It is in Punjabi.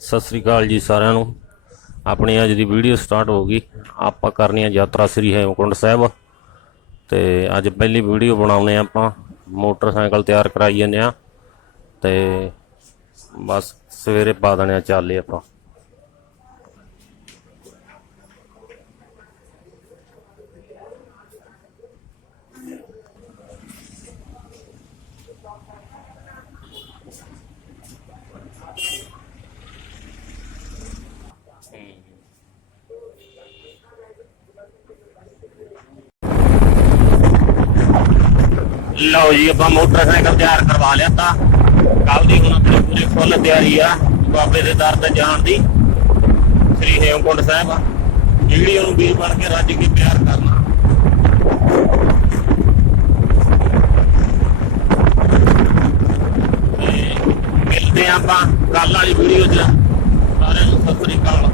ਸਤਿ ਸ੍ਰੀ ਅਕਾਲ ਜੀ ਸਾਰਿਆਂ ਨੂੰ। ਆਪਣੀ ਅੱਜ ਦੀ ਵੀਡੀਓ ਸਟਾਰਟ ਹੋ ਗਈ। ਆਪਾਂ ਕਰਨੀ ਆ ਯਾਤਰਾ ਸ੍ਰੀ ਹੇਮਕੁੰਡ ਸਾਹਿਬ। ਤੇ ਅੱਜ ਪਹਿਲੀ ਵੀਡੀਓ ਬਣਾਉਣੇ ਆ ਆਪਾਂ। ਮੋਟਰਸਾਈਕਲ ਤਿਆਰ ਕਰਾਈ ਜਾਂਦੇ ਆ। ਤੇ ਬਸ ਸਵੇਰੇ ਪਾ ਦੇਣੇ ਆ ਚਾਲੇ ਆਪਾਂ। ਲਓ ਜੀ, ਆਪਾਂ ਮੋਟਰਸਾਈਕਲ ਤਿਆਰ ਕਰਵਾ ਲਿਆ ਤਾਂ। ਕੱਲ ਦੀ ਹੁਣ ਆਪਣੀ ਪੂਰੀ ਫੁੱਲ ਤਿਆਰੀ ਆ, ਬਾਬੇ ਦੇ ਦਰ ਤੇ ਜਾਣ ਦੀ। ਸ੍ਰੀ ਹੇਮਕੁੰਡ ਸਾਹਿਬ ਜਿਹੜੀ ਉਹਨੂੰ ਵੀਰ ਬਣ ਕੇ ਰੱਜ ਕੇ ਪਿਆਰ ਕਰਨਾ। ਮਿਲਦੇ ਆਂ ਆਪਾਂ ਕੱਲ ਵਾਲੀ ਵੀਡੀਓ 'ਚ। ਸਾਰਿਆਂ ਨੂੰ ਸਤਿ ਸ੍ਰੀ ਅਕਾਲ।